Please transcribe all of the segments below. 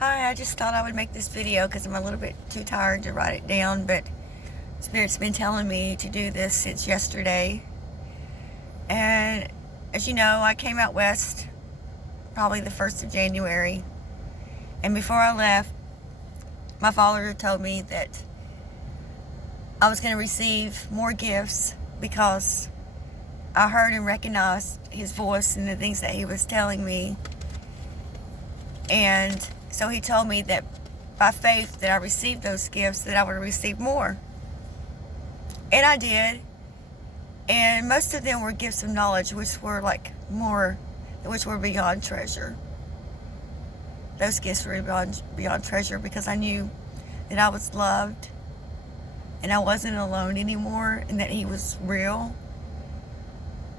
Hi, I just thought I would make this video because I'm a little bit too tired to write it down, but Spirit's been telling me to do this since yesterday. And as you know, I came out west probably the 1st of January. And before I left, my father told me that I was going to receive more gifts because I heard and recognized his voice and the things that he was telling me. And so he told me that by faith that I received those gifts, that I would receive more. And I did. And most of them were gifts of knowledge, which were which were beyond treasure. Those gifts were beyond treasure because I knew that I was loved and I wasn't alone anymore, and that he was real.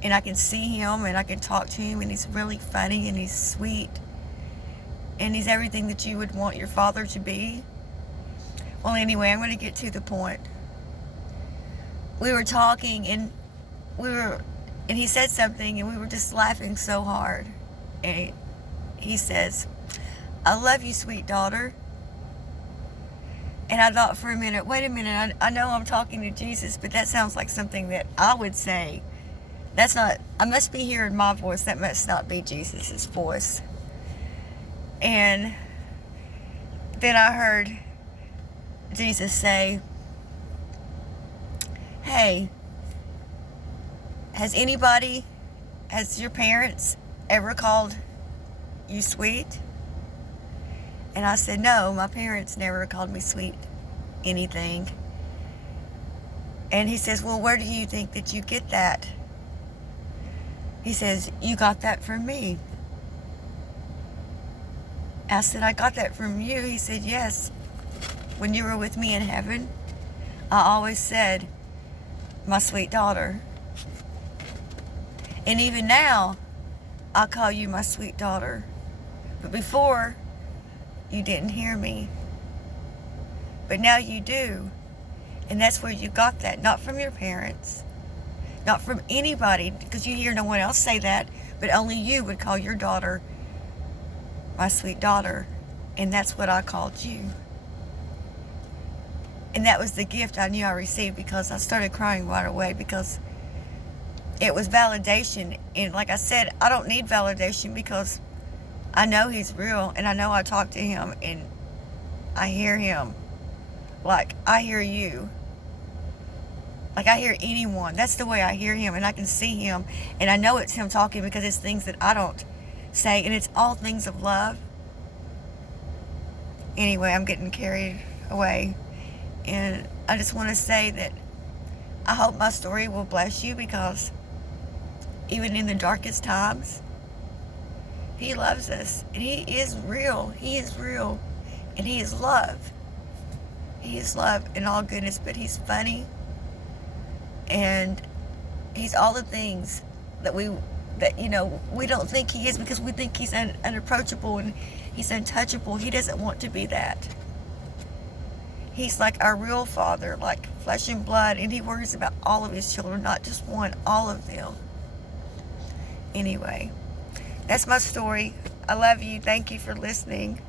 And I can see him and I can talk to him, and he's really funny and he's sweet. And he's everything that you would want your father to be. Well, anyway, I'm going to get to the point. We were talking, and he said something, and we were just laughing so hard. And he says, "I love you, sweet daughter." And I thought for a minute, wait a minute, I know I'm talking to Jesus, but that sounds like something that I would say. That's not, I must be hearing my voice. That must not be Jesus's voice. And then I heard Jesus say, "Hey, has your parents ever called you sweet?" And I said, "No, my parents never called me sweet anything." And he says, "Well, where do you think that you get that?" He says, "You got that from me." I said, "I got that from you." He said, "Yes. When you were with me in heaven, I always said, 'My sweet daughter.' And even now, I call you my sweet daughter. But before, you didn't hear me. But now you do. And that's where you got that. Not from your parents. Not from anybody. Because you hear no one else say that. But only you would call your daughter my sweet daughter. And that's what I called you." And that was the gift I knew I received, because I started crying right away, because it was validation. And like I said, I don't need validation, because I know he's real, and I know I talk to him, and I hear him like I hear you. Like I hear anyone. That's the way I hear him, and I can see him, and I know it's him talking, because it's things that I don't say, and it's all things of love. Anyway, I'm getting carried away, and I just want to say that I hope my story will bless you, because even in the darkest times, he loves us, and he is real. He is real, and he is love. He is love and all goodness, but he's funny, and he's all the things that we don't think he is, because we think he's unapproachable and he's untouchable. He doesn't want to be that. He's like our real father, like flesh and blood, and he worries about all of his children, not just one, all of them. Anyway, that's my story. I love you. Thank you for listening.